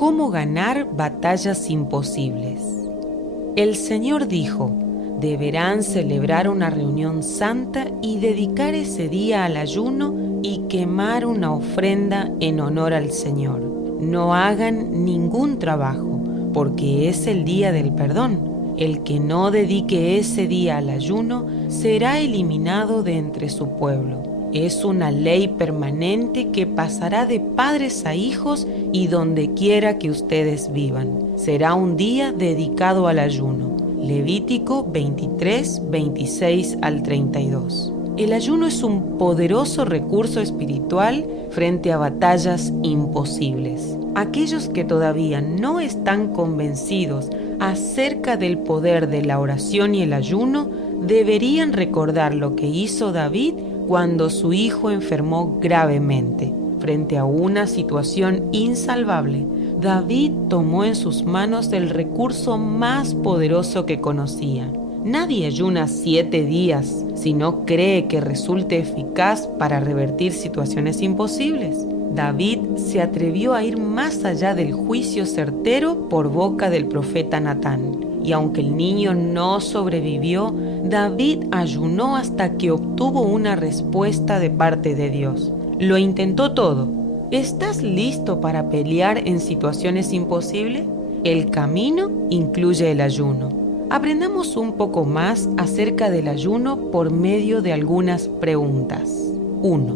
cómo ganar batallas imposibles. El Señor dijo: deberán celebrar una reunión santa y dedicar ese día al ayuno y quemar una ofrenda en honor al Señor. No hagan ningún trabajo, porque es el día del perdón. El que no dedique ese día al ayuno será eliminado de entre su pueblo. Es una ley permanente que pasará de padres a hijos y donde quiera que ustedes vivan. Será un día dedicado al ayuno. Levítico 23, 26 al 32. El ayuno es un poderoso recurso espiritual frente a batallas imposibles. Aquellos que todavía no están convencidos acerca del poder de la oración y el ayuno deberían recordar lo que hizo David cuando su hijo enfermó gravemente. Frente a una situación insalvable, David tomó en sus manos el recurso más poderoso que conocía. Nadie ayuna 7 días si no cree que resulte eficaz para revertir situaciones imposibles. David se atrevió a ir más allá del juicio certero por boca del profeta Natán. Y aunque el niño no sobrevivió, David ayunó hasta que obtuvo una respuesta de parte de Dios. Lo intentó todo. ¿Estás listo para pelear en situaciones imposibles? El camino incluye el ayuno. Aprendamos un poco más acerca del ayuno por medio de algunas preguntas. 1.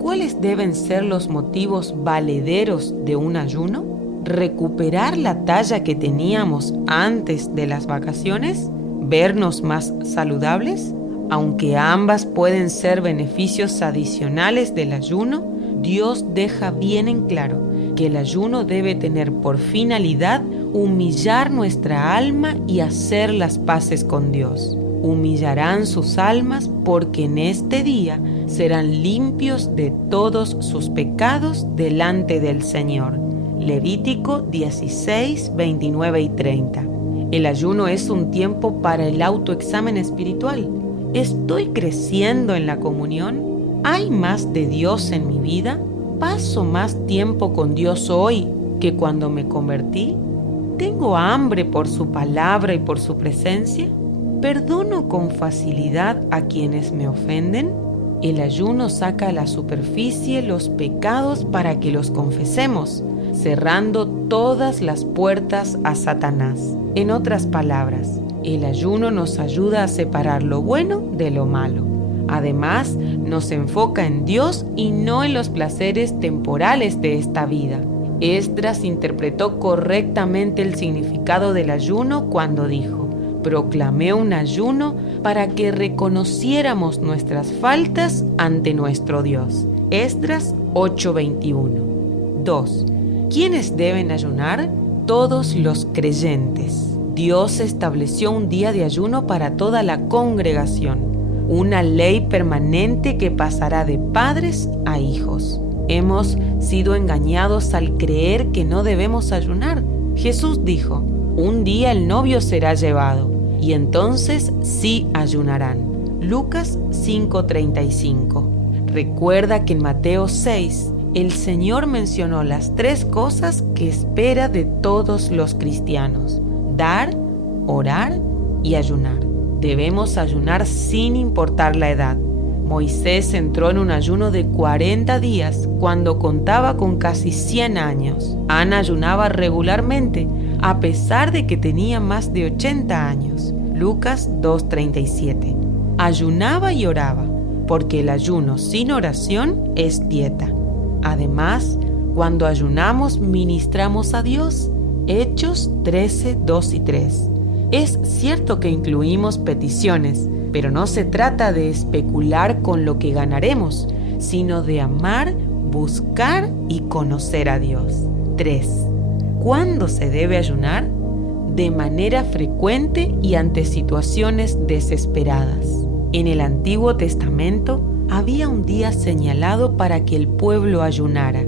¿Cuáles deben ser los motivos valederos de un ayuno? ¿Recuperar la talla que teníamos antes de las vacaciones? ¿Vernos más saludables? Aunque ambas pueden ser beneficios adicionales del ayuno, Dios deja bien en claro que el ayuno debe tener por finalidad humillar nuestra alma y hacer las paces con Dios. Humillarán sus almas porque en este día serán limpios de todos sus pecados delante del Señor. Levítico 16, 29 y 30. El ayuno es un tiempo para el autoexamen espiritual. ¿Estoy creciendo en la comunión? ¿Hay más de Dios en mi vida? ¿Paso más tiempo con Dios hoy que cuando me convertí? ¿Tengo hambre por su palabra y por su presencia? ¿Perdono con facilidad a quienes me ofenden? El ayuno saca a la superficie los pecados para que los confesemos, cerrando todas las puertas a Satanás. En otras palabras, el ayuno nos ayuda a separar lo bueno de lo malo. Además, nos enfoca en Dios y no en los placeres temporales de esta vida. Esdras interpretó correctamente el significado del ayuno cuando dijo: proclamé un ayuno para que reconociéramos nuestras faltas ante nuestro Dios. Esdras 8:21. 2. ¿Quiénes deben ayunar? Todos los creyentes. Dios estableció un día de ayuno para toda la congregación, una ley permanente que pasará de padres a hijos. Hemos sido engañados al creer que no debemos ayunar. Jesús dijo: un día el novio será llevado, y entonces sí ayunarán. Lucas 5:35. Recuerda que en Mateo 6, el Señor mencionó las 3 cosas que espera de todos los cristianos: dar, orar y ayunar. Debemos ayunar sin importar la edad. Moisés entró en un ayuno de 40 días cuando contaba con casi 100 años. Ana ayunaba regularmente, a pesar de que tenía más de 80 años. Lucas 2:37. Ayunaba y oraba, porque el ayuno sin oración es dieta. Además, cuando ayunamos, ministramos a Dios. Hechos 13, 2 y 3. Es cierto que incluimos peticiones, pero no se trata de especular con lo que ganaremos, sino de amar, buscar y conocer a Dios. 3. ¿Cuándo se debe ayunar? De manera frecuente y ante situaciones desesperadas. En el Antiguo Testamento había un día señalado para que el pueblo ayunara.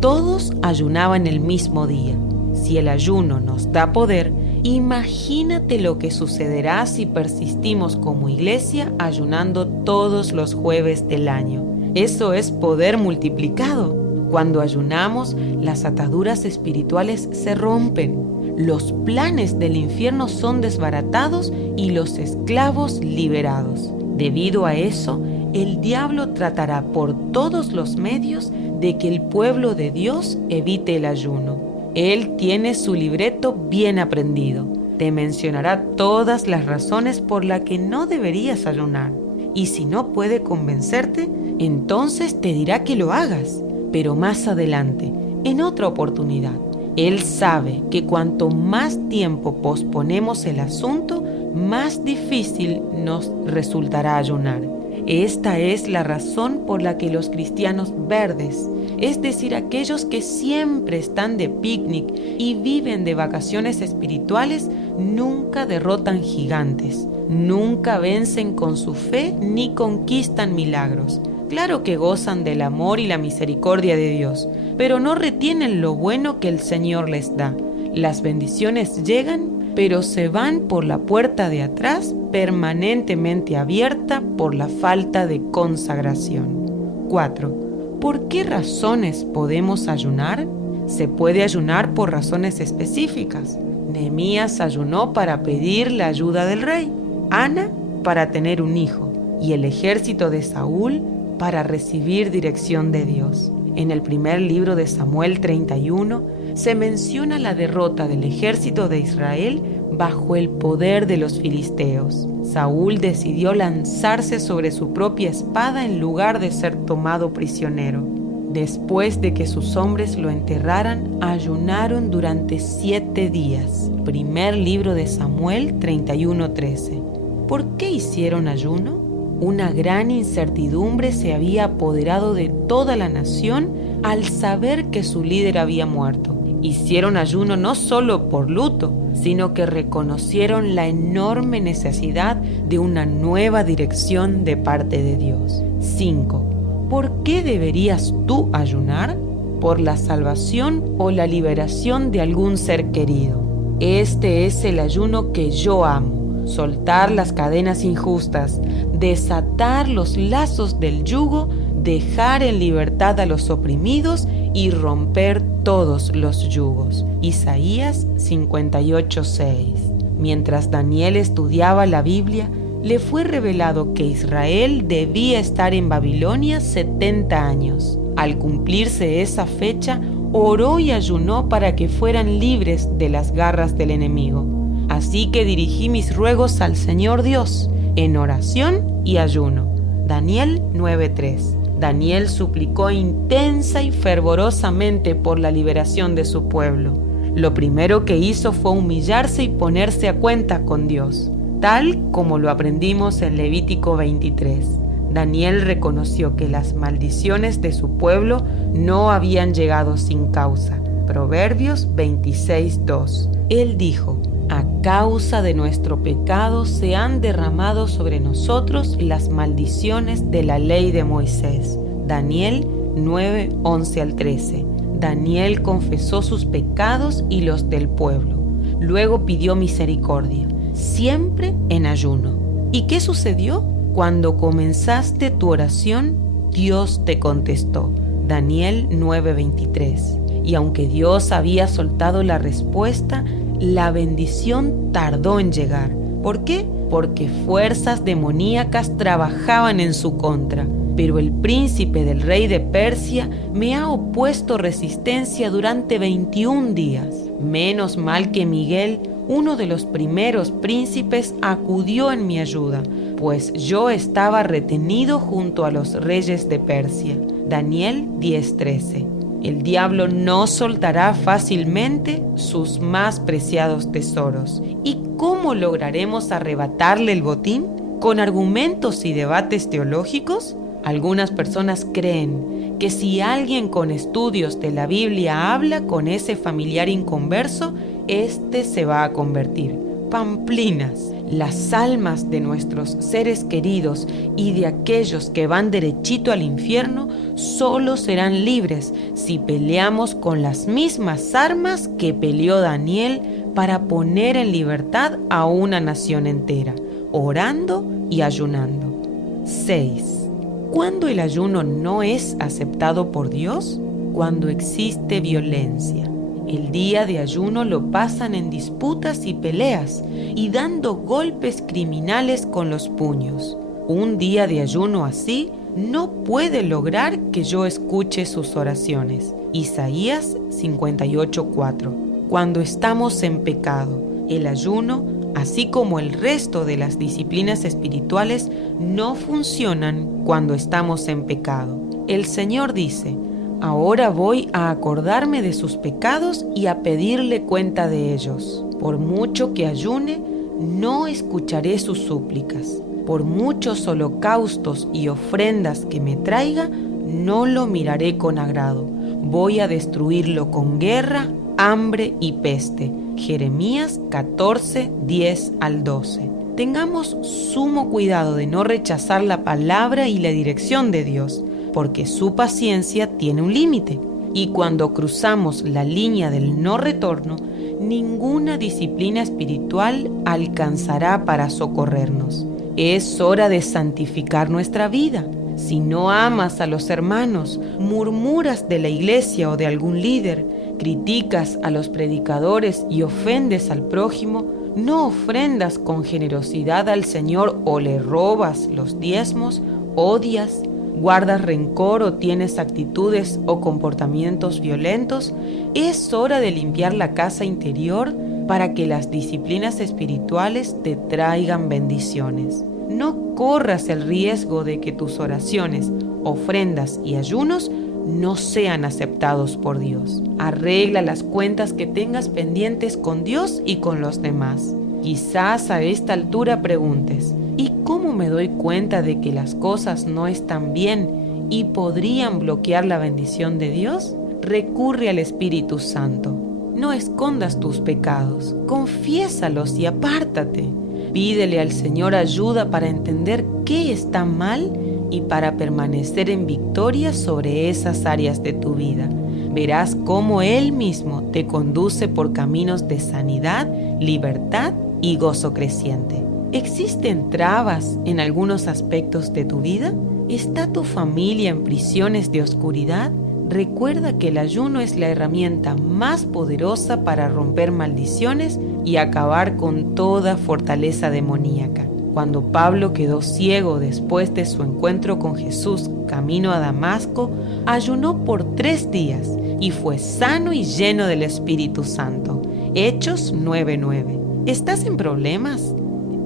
Todos ayunaban el mismo día. Si el ayuno nos da poder, imagínate lo que sucederá si persistimos como iglesia ayunando todos los jueves del año. Eso es poder multiplicado. Cuando ayunamos, las ataduras espirituales se rompen, los planes del infierno son desbaratados y los esclavos liberados. Debido a eso, el diablo tratará por todos los medios de que el pueblo de Dios evite el ayuno. Él tiene su libreto bien aprendido. Te mencionará todas las razones por las que no deberías ayunar. Y si no puede convencerte, entonces te dirá que lo hagas. Pero más adelante, en otra oportunidad, él sabe que cuanto más tiempo posponemos el asunto, más difícil nos resultará ayunar. Esta es la razón por la que los cristianos verdes, es decir, aquellos que siempre están de picnic y viven de vacaciones espirituales, nunca derrotan gigantes, nunca vencen con su fe ni conquistan milagros. Claro que gozan del amor y la misericordia de Dios, pero no retienen lo bueno que el Señor les da. Las bendiciones llegan, pero se van por la puerta de atrás, permanentemente abierta por la falta de consagración. 4. ¿Por qué razones podemos ayunar? Se puede ayunar por razones específicas. Nehemías ayunó para pedir la ayuda del rey, Ana para tener un hijo y el ejército de Saúl para recibir dirección de Dios. En el primer libro de Samuel 31 se menciona la derrota del ejército de Israel bajo el poder de los filisteos. Saúl decidió lanzarse sobre su propia espada en lugar de ser tomado prisionero. Después de que sus hombres lo enterraran, ayunaron durante 7 días. Primer libro de Samuel 31:13. ¿Por qué hicieron ayuno? Una gran incertidumbre se había apoderado de toda la nación al saber que su líder había muerto. Hicieron ayuno no solo por luto, sino que reconocieron la enorme necesidad de una nueva dirección de parte de Dios. 5. ¿Por qué deberías tú ayunar? ¿Por la salvación o la liberación de algún ser querido? Este es el ayuno que yo amo. Soltar las cadenas injustas, desatar los lazos del yugo, dejar en libertad a los oprimidos y romper todos los yugos. Isaías 58:6. Mientras Daniel estudiaba la Biblia, le fue revelado que Israel debía estar en Babilonia 70 años. Al cumplirse esa fecha, oró y ayunó para que fueran libres de las garras del enemigo. Así que dirigí mis ruegos al Señor Dios en oración y ayuno. Daniel 9:3. Daniel suplicó intensa y fervorosamente por la liberación de su pueblo. Lo primero que hizo fue humillarse y ponerse a cuenta con Dios, tal como lo aprendimos en Levítico 23. Daniel reconoció que las maldiciones de su pueblo no habían llegado sin causa. Proverbios 26:2. Él dijo: a causa de nuestro pecado se han derramado sobre nosotros las maldiciones de la ley de Moisés. Daniel 9:11-13. Daniel confesó sus pecados y los del pueblo. Luego pidió misericordia, siempre en ayuno. ¿Y qué sucedió? Cuando comenzaste tu oración, Dios te contestó. Daniel 9:23. Y aunque Dios había soltado la respuesta, la bendición tardó en llegar. ¿Por qué? Porque fuerzas demoníacas trabajaban en su contra. Pero el príncipe del rey de Persia me ha opuesto resistencia durante 21 días. Menos mal que Miguel, uno de los primeros príncipes, acudió en mi ayuda, pues yo estaba retenido junto a los reyes de Persia. Daniel 10:13. El diablo no soltará fácilmente sus más preciados tesoros. ¿Y cómo lograremos arrebatarle el botín? ¿Con argumentos y debates teológicos? Algunas personas creen que si alguien con estudios de la Biblia habla con ese familiar inconverso, éste se va a convertir. Pamplinas. Las almas de nuestros seres queridos y de aquellos que van derechito al infierno solo serán libres si peleamos con las mismas armas que peleó Daniel para poner en libertad a una nación entera, orando y ayunando. 6. ¿Cuándo el ayuno no es aceptado por Dios? cuando existe violencia. El día de ayuno lo pasan en disputas y peleas y dando golpes criminales con los puños. Un día de ayuno así no puede lograr que yo escuche sus oraciones. Isaías 58:4. Cuando estamos en pecado, el ayuno, así como el resto de las disciplinas espirituales, no funcionan cuando estamos en pecado. El Señor dice: ahora voy a acordarme de sus pecados y a pedirle cuenta de ellos. Por mucho que ayune, no escucharé sus súplicas. Por muchos holocaustos y ofrendas que me traiga, no lo miraré con agrado. Voy a destruirlo con guerra, hambre y peste. Jeremías 14, 10 al 12. Tengamos sumo cuidado de no rechazar la palabra y la dirección de Dios, porque su paciencia tiene un límite. Y cuando cruzamos la línea del no retorno, ninguna disciplina espiritual alcanzará para socorrernos. Es hora de santificar nuestra vida. Si no amas a los hermanos, murmuras de la iglesia o de algún líder, criticas a los predicadores y ofendes al prójimo, no ofrendas con generosidad al Señor o le robas los diezmos, odias, guardas rencor o tienes actitudes o comportamientos violentos, es hora de limpiar la casa interior para que las disciplinas espirituales te traigan bendiciones. No corras el riesgo de que tus oraciones, ofrendas y ayunos no sean aceptados por Dios. Arregla las cuentas que tengas pendientes con Dios y con los demás. Quizás a esta altura preguntes: ¿y cómo me doy cuenta de que las cosas no están bien y podrían bloquear la bendición de Dios? Recurre al Espíritu Santo. No escondas tus pecados, confiésalos y apártate. Pídele al Señor ayuda para entender qué está mal y para permanecer en victoria sobre esas áreas de tu vida. Verás cómo Él mismo te conduce por caminos de sanidad, libertad y gozo creciente. ¿Existen trabas en algunos aspectos de tu vida? ¿Está tu familia en prisiones de oscuridad? Recuerda que el ayuno es la herramienta más poderosa para romper maldiciones y acabar con toda fortaleza demoníaca. Cuando Pablo quedó ciego después de su encuentro con Jesús camino a Damasco, ayunó por 3 días y fue sano y lleno del Espíritu Santo. Hechos 9:9. ¿Estás en problemas?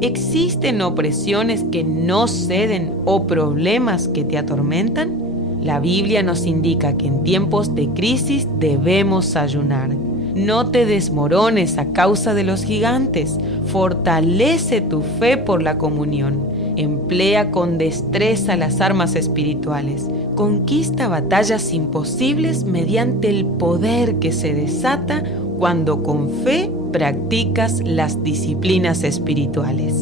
¿Existen opresiones que no ceden o problemas que te atormentan? La Biblia nos indica que en tiempos de crisis debemos ayunar. No te desmorones a causa de los gigantes. Fortalece tu fe por la comunión. Emplea con destreza las armas espirituales. Conquista batallas imposibles mediante el poder que se desata cuando con fe practicas las disciplinas espirituales.